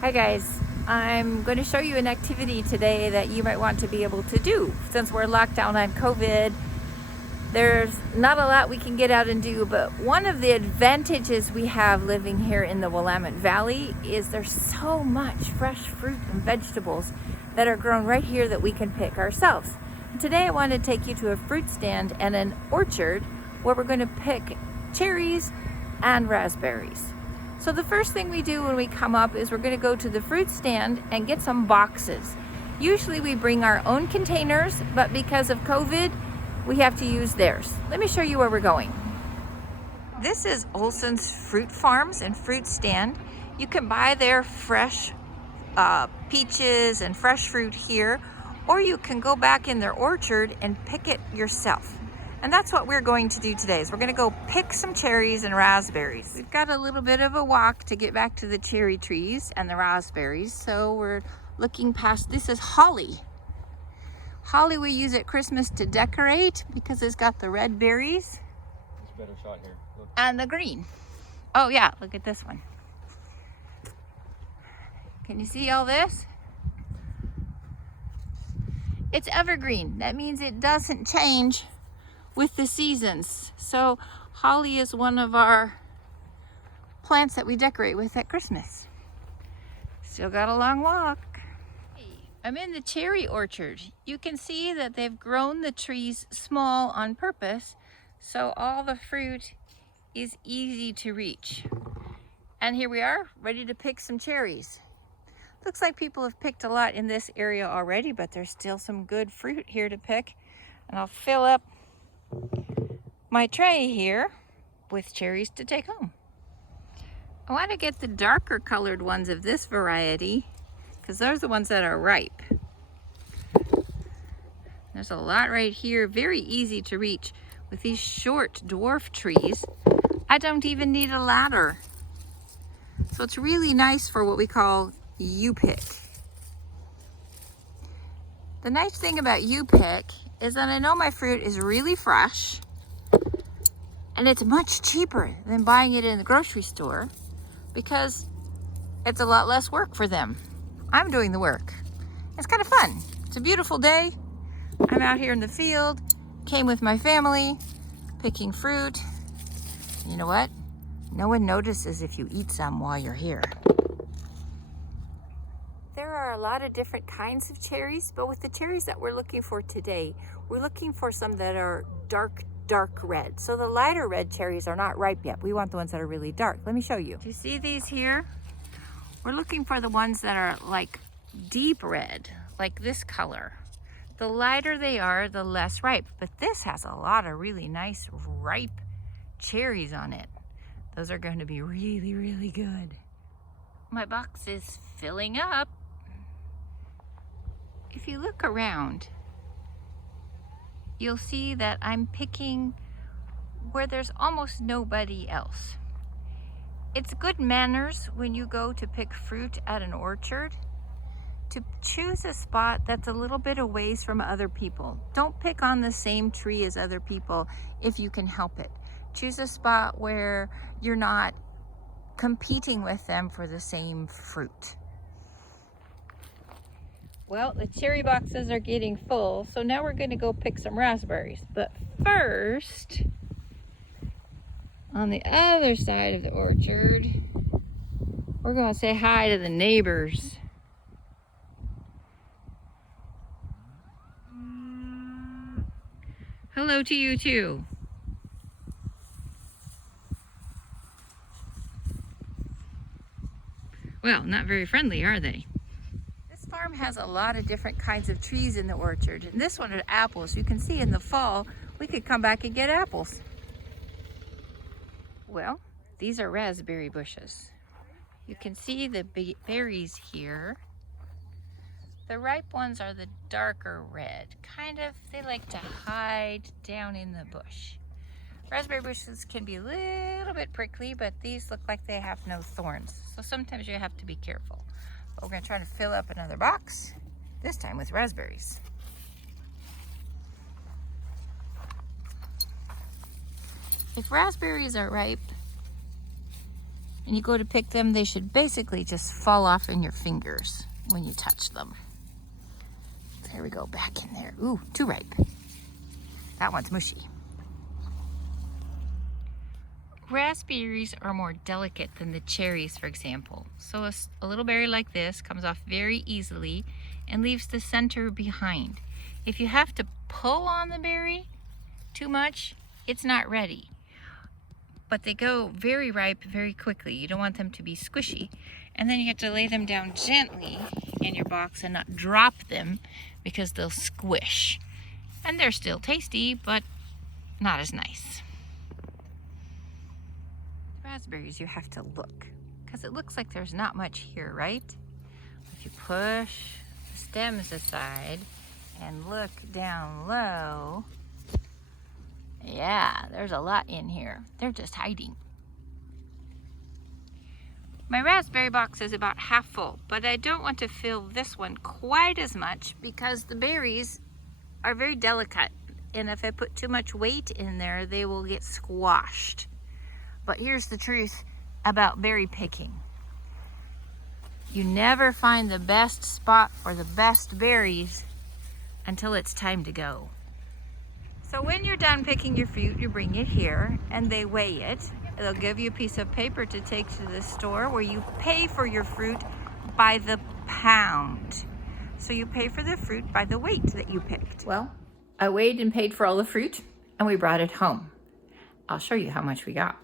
Hi guys, I'm going to show you an activity today that you might want to be able to do. Since we're locked down on COVID, there's not a lot we can get out and do, but one of the advantages we have living here in the Willamette Valley is there's so much fresh fruit and vegetables that are grown right here that we can pick ourselves. And today I want to take you to a fruit stand and an orchard where we're going to pick cherries and raspberries. So the first thing we do when we come up is we're going to go to the fruit stand and get some boxes. Usually we bring our own containers, but because of COVID, we have to use theirs. Let me show you where we're going. This is Olson's Fruit Farms and Fruit Stand. You can buy their fresh peaches and fresh fruit here, or you can go back in their orchard and pick it yourself. And that's what we're going to do today. Is we're going to go pick some cherries and raspberries. We've got a little bit of a walk to get back to the cherry trees and the raspberries. So we're looking past, this is holly. Holly we use at Christmas to decorate because it's got the red berries. It's a better shot here. Look. And the green. Oh yeah, look at this one. Can you see all this? It's evergreen. That means it doesn't change with the seasons. So holly is one of our plants that we decorate with at Christmas. Still got a long walk. I'm in the cherry orchard. You can see that they've grown the trees small on purpose, so all the fruit is easy to reach. And here we are, ready to pick some cherries. Looks like people have picked a lot in this area already, but there's still some good fruit here to pick. And I'll fill up my tray here with cherries to take home. I want to get the darker colored ones of this variety because those are the ones that are ripe. There's a lot right here, very easy to reach with these short dwarf trees. I don't even need a ladder. So it's really nice for what we call U-pick. The nice thing about U-pick is that I know my fruit is really fresh and it's much cheaper than buying it in the grocery store because it's a lot less work for them. I'm doing the work. It's kind of fun. It's a beautiful day. I'm out here in the field, came with my family, picking fruit. You know what? No one notices if you eat some while you're here. There are a lot of different kinds of cherries, but with the cherries that we're looking for today, we're looking for some that are dark red. So the lighter red cherries are not ripe yet. We want the ones that are really dark. Let me show you. Do you see these here? We're looking for the ones that are like deep red, like this color. The lighter they are, the less ripe. But this has a lot of really nice ripe cherries on it. Those are going to be really, really good. My box is filling up. If you look around, you'll see that I'm picking where there's almost nobody else. It's good manners when you go to pick fruit at an orchard to choose a spot that's a little bit away from other people. Don't pick on the same tree as other people if you can help it. Choose a spot where you're not competing with them for the same fruit. Well, the cherry boxes are getting full, so now we're going to go pick some raspberries. But first, on the other side of the orchard, we're going to say hi to the neighbors. Hello to you too. Well, not very friendly, are they? This farm has a lot of different kinds of trees in the orchard, and this one are apples. You can see in the fall, we could come back and get apples. Well, these are raspberry bushes. You can see the berries here. The ripe ones are the darker red. Kind of, they like to hide down in the bush. Raspberry bushes can be a little bit prickly, but these look like they have no thorns. So sometimes you have to be careful. But we're gonna try to fill up another box, this time with raspberries. If raspberries are ripe, and you go to pick them, they should basically just fall off in your fingers when you touch them. There we go, back in there. Ooh, too ripe. That one's mushy. Raspberries are more delicate than the cherries, for example. So a little berry like this comes off very easily and leaves the center behind. If you have to pull on the berry too much, it's not ready. But they go very ripe very quickly. You don't want them to be squishy. And then you have to lay them down gently in your box and not drop them because they'll squish. And they're still tasty, but not as nice. Raspberries, you have to look, because it looks like there's not much here, right? If you push the stems aside and look down low, yeah, there's a lot in here. They're just hiding. My raspberry box is about half full, but I don't want to fill this one quite as much because the berries are very delicate, and if I put too much weight in there, they will get squashed. But here's the truth about berry picking. You never find the best spot or the best berries until it's time to go. So when you're done picking your fruit, you bring it here and they weigh it. They'll give you a piece of paper to take to the store where you pay for your fruit by the pound. So you pay for the fruit by the weight that you picked. Well, I weighed and paid for all the fruit and we brought it home. I'll show you how much we got.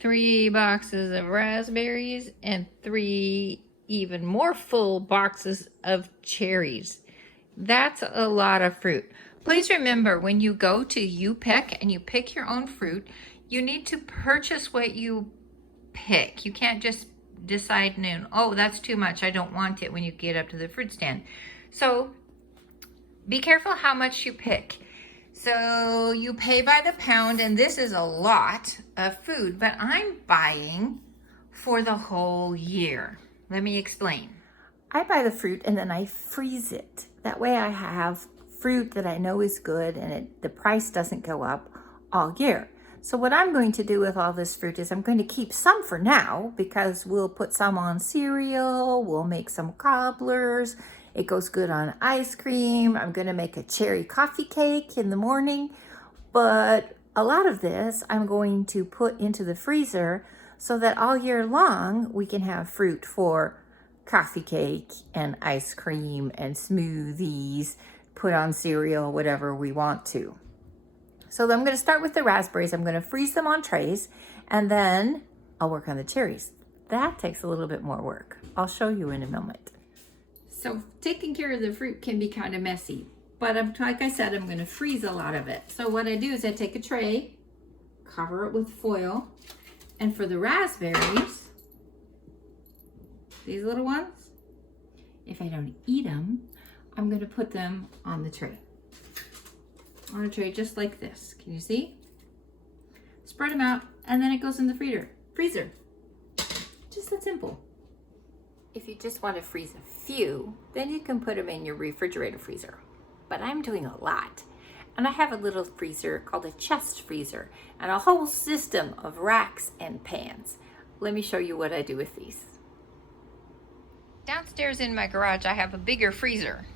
3 boxes of raspberries and 3 even more full boxes of cherries. That's a lot of fruit. Please remember, when you go to U-Pick and you pick your own fruit, you need to purchase what you pick. You can't just decide, no, oh, that's too much, I don't want it, when you get up to the fruit stand. So be careful how much you pick. So you pay by the pound, and this is a lot of food, but I'm buying for the whole year. Let me explain. I buy the fruit and then I freeze it. That way I have fruit that I know is good and the price doesn't go up all year. So what I'm going to do with all this fruit is I'm going to keep some for now because we'll put some on cereal, we'll make some cobblers. It goes good on ice cream. I'm going to make a cherry coffee cake in the morning. But a lot of this I'm going to put into the freezer so that all year long we can have fruit for coffee cake and ice cream and smoothies, put on cereal, whatever we want to. So I'm going to start with the raspberries. I'm going to freeze them on trays and then I'll work on the cherries. That takes a little bit more work. I'll show you in a moment. So taking care of the fruit can be kind of messy, but like I said, I'm going to freeze a lot of it. So what I do is I take a tray, cover it with foil, and for the raspberries, these little ones, if I don't eat them, I'm going to put them on the tray. On a tray just like this. Can you see? Spread them out, and then it goes in the freezer. Just that simple. If you just want to freeze a few, then you can put them in your refrigerator freezer. But I'm doing a lot. And I have a little freezer called a chest freezer and a whole system of racks and pans. Let me show you what I do with these. Downstairs in my garage, I have a bigger freezer.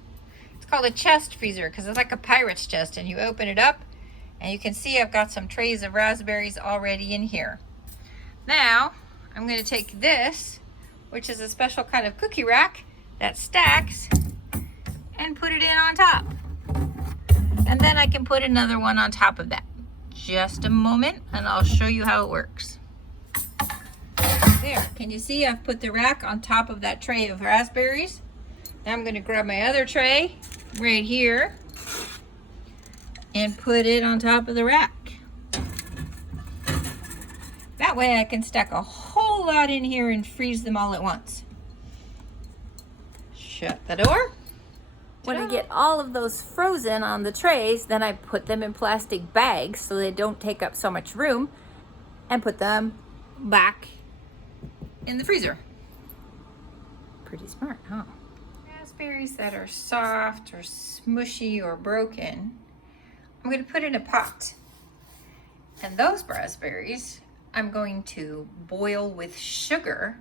It's called a chest freezer because it's like a pirate's chest, and you open it up and you can see I've got some trays of raspberries already in here. Now, I'm going to take this, which is a special kind of cookie rack that stacks, and put it in on top. And then I can put another one on top of that. Just a moment and I'll show you how it works. There, can you see I've put the rack on top of that tray of raspberries? Now I'm going to grab my other tray right here and put it on top of the rack. That way I can stack a whole lot in here and freeze them all at once. Shut the door. When I get all of those frozen on the trays, then I put them in plastic bags so they don't take up so much room and put them back in the freezer. Pretty smart, huh? Raspberries that are soft or smushy or broken, I'm going to put in a pot. And those raspberries I'm going to boil with sugar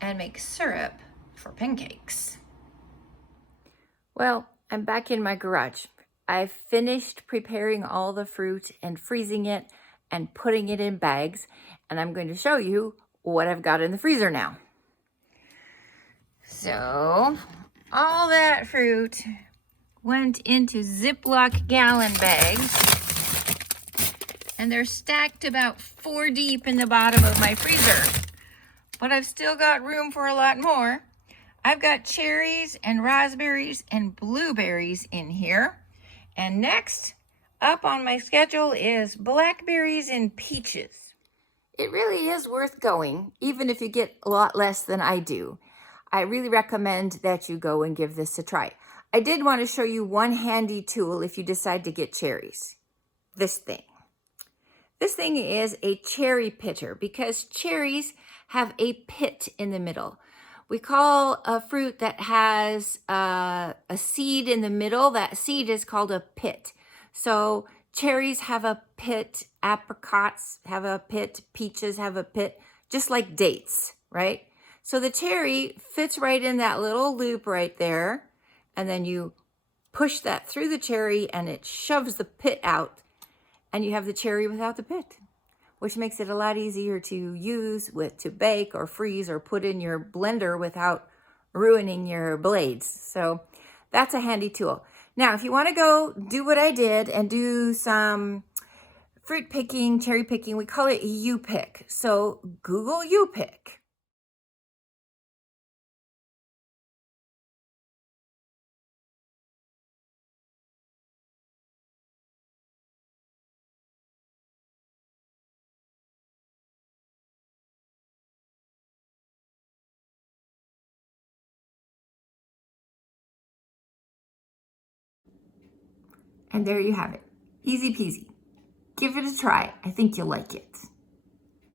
and make syrup for pancakes. Well, I'm back in my garage. I've finished preparing all the fruit and freezing it and putting it in bags, and I'm going to show you what I've got in the freezer now. So, all that fruit went into Ziploc gallon bags, and they're stacked about 4 deep in the bottom of my freezer. But I've still got room for a lot more. I've got cherries and raspberries and blueberries in here. And next up on my schedule is blackberries and peaches. It really is worth going, even if you get a lot less than I do. I really recommend that you go and give this a try. I did want to show you one handy tool if you decide to get cherries. This thing. This thing is a cherry pitter because cherries have a pit in the middle. We call a fruit that has a seed in the middle, that seed is called a pit. So cherries have a pit, apricots have a pit, peaches have a pit, just like dates, right? So the cherry fits right in that little loop right there, and then you push that through the cherry and it shoves the pit out, and you have the cherry without the pit, which makes it a lot easier to use to bake or freeze or put in your blender without ruining your blades. So that's a handy tool. Now, if you want to go do what I did and do some fruit picking, cherry picking, we call it U-pick. So Google U-pick. And there you have it. Easy peasy. Give it a try. I think you'll like it.